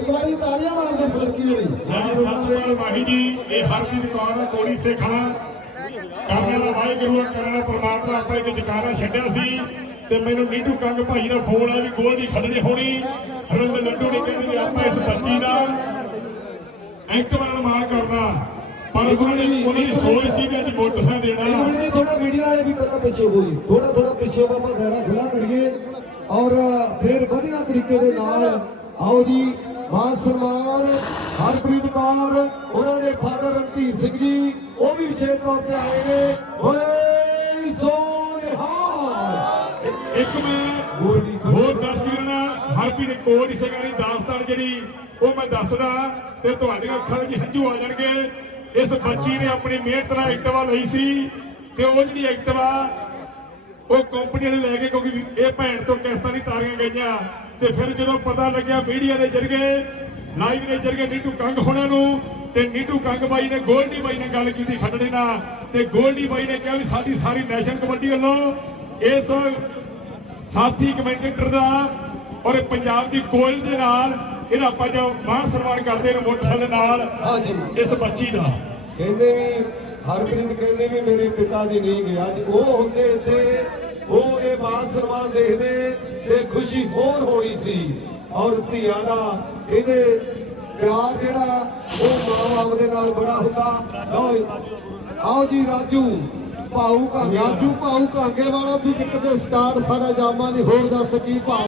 ਇੱਕ ਵਾਰੀ ਤਾੜੀਆਂ ਮਾਰ ਇਸ ਲੜਕੀ ਦੇ ਲਈ ਹਾਂਜੀ ਮਾਹੀ ਜੀ। ਇਹ ਹਰਪ੍ਰੀਤ ਕੌਰ ਕੋੜੀ ਸਿੱਖਾ ਕਰਨ ਵਾਲਾ ਵਾਹਿਗੁਰੂ ਕਰਨ ਪ੍ਰਮਾਤਮਾ ਆਪਾਂ ਇੱਕ ਜਕਾਰਾ ਛੱਡਿਆ ਸੀ। ਤੇ ਮੈਨੂੰ ਨੀਟੂ ਕੰਗ ਭਾਈ ਦਾ ਫੋਨ ਆ ਵੀ ਗੋਲਡੀ ਖੜਨੀ ਹੋਣੀ। ਹਰਿੰਦਰ ਲੱਡੂ ਨੇ ਕਹਿੰਦੇ ਆਪਾਂ ਇਸ ਬੱਚੀ ਦਾ ਐਕਟਿਵ ਨਾਲ ਮਾਰ ਕਰਨਾ। ਪਰ ਉਹਨਾਂ ਦੀ ਉਹਨਾਂ ਦੀ ਸੋਚ ਸੀ ਵੀ ਅੱਜ ਮੋਟਰਸਾਈਕਲ ਇੱਕ ਦੇਣਾ। ਮਿੰਟ ਜੀ ਥੋੜਾ ਵੀਡੀਓ ਵਾਲੇ ਵੀ ਪਹਿਲਾਂ ਪਿੱਛੇ ਹੋ ਜੀ ਥੋੜਾ ਥੋੜਾ ਪਿੱਛੇ ਬਾਬਾ ਦਾਇਰਾ ਖੁੱਲਾ ਕਰੀਏ। ਔਰ ਫਿਰ ਵਧੀਆ ਤਰੀਕੇ ਦੇ ਨਾਲ ਆਓ ਜੀ ਮਾਨ ਸਨਮਾਨ ਹਰਪ੍ਰੀਤ ਕੌਰ ਉਹਨਾਂ ਦੇ ਫਾਦਰ ਰਣਧੀਰ ਸਿੰਘ ਜੀ ਉਹ ਵੀ ਵਿਸ਼ੇਸ਼ ਤੌਰ ਤੇ ਆਏ ਨੇ। ਬੋਲੇ ਸੋਨਿਹਾਰ ਇੱਕ ਮੈਂ ਹੋਰ ਦੱਸ ਦੇਣਾ ਹਰਪ੍ਰੀਤ ਕੋੜੀ ਸਗਾਰੀ ਦਾਸਤਾਨ ਜਿਹੜੀ ਉਹ ਮੈਂ ਦੱਸਦਾ ਤੇ ਤੁਹਾਡੀਆਂ ਅੱਖਾਂ ਵਿੱਚ ਹੰਝੂ ਆ ਜਾਣਗੇ। ਇਸ ਬੱਚੀ ਨੇ ਆਪਣੀ ਮਿਹਨਤ ਨਾਲ ਐਕਟਿਵਾ ਲਈ ਸੀ ਤੇ ਉਹ ਜਿਹੜੀ ਐਕਟਿਵਾ ਉਹ ਕੰਪਨੀ ਨੇ ਲੈ ਕੇ ਕਿਉਂਕਿ ਇਹ ਭੈਣ ਤੋਂ ਕਿਸ਼ਤਾਂ ਨਹੀਂ ਤਾਰੀਆਂ ਗਈਆਂ। ਤੇ ਫਿਰ ਜਦੋਂ ਪਤਾ ਲੱਗਿਆ ਮੀਡੀਆ ਦੇ ਜ਼ਰੀਏ ਲਾਈਵ ਦੇ ਜ਼ਰੀਏ ਨੀਟੂ ਕੰਗ ਹੋਣਾ ਨੂੰ ਤੇ ਨੀਟੂ ਕੰਗ ਬਾਈ ਨੇ ਗੋਲਡੀ ਬਾਈ ਨੇ ਗੱਲ ਕੀਤੀ ਖੱਟੜੇ ਨਾਲ ਤੇ ਗੋਲਡੀ ਬਾਈ ਨੇ ਕਿਹਾ ਵੀ ਸਾਡੀ ਸਾਰੀ ਨੈਸ਼ਨਲ ਕਬੱਡੀ ਵੱਲੋਂ ਇਸ ਸਾਥੀ ਕਮੈਂਟੇਟਰ ਦਾ ਔਰ ਪੰਜਾਬ ਦੀ ਕੋਲ ਦੇ ਨਾਲ ਇਹਦਾ ਆਪਾਂ ਜੋ ਮਾਨ ਸਨਮਾਨ ਕਰਦੇ ਨੇ ਮੋਟਰਸਾਈਕਲ ਨਾਲ ਹਾਂਜੀ। ਇਸ ਬੱਚੀ ਦਾ। ਕਹਿੰਦੇ ਵੀ ਹਰਪ੍ਰੀਤ ਕਹਿੰਦੇ ਵੀ ਮੇਰੇ ਪਿਤਾ ਜੀ ਨਹੀਂ ਗਏ। ਅੱਜ ਉਹ ਹੁੰਦੇ ਇੱਥੇ ਉਹ ਇਹ ਮਾਨ ਸਨਮਾਨ ਦੇਖਦੇ ਤੇ ਖੁਸ਼ੀ ਹੋਰ ਹੋਣੀ ਸੀ? ਔਰ ਧੀਆਂ ਦਾ ਇਹਦੇ ਪਿਆਰ ਜਿਹੜਾ, ਉਹ ਮਾਂ ਬਾਪ ਦੇ ਨਾਲ ਬੜਾ ਹੁੰਦਾ। ਲਓ ਆਓ ਜੀ ਰਾਜੂ, ਭਾਊ ਕਾਂਗਾ ਰਾਜੂ, ਭਾਊ ਕਾਂਗੇ ਵਾਲਾ ਤੂੰ ਕਿਤੇ ਸਟਾਰਟ ਸਾਡਾ ਜਾਮਾ ਨਹੀਂ ਹੋਰ ਦੱਸ ਕੀ ਭਾਵ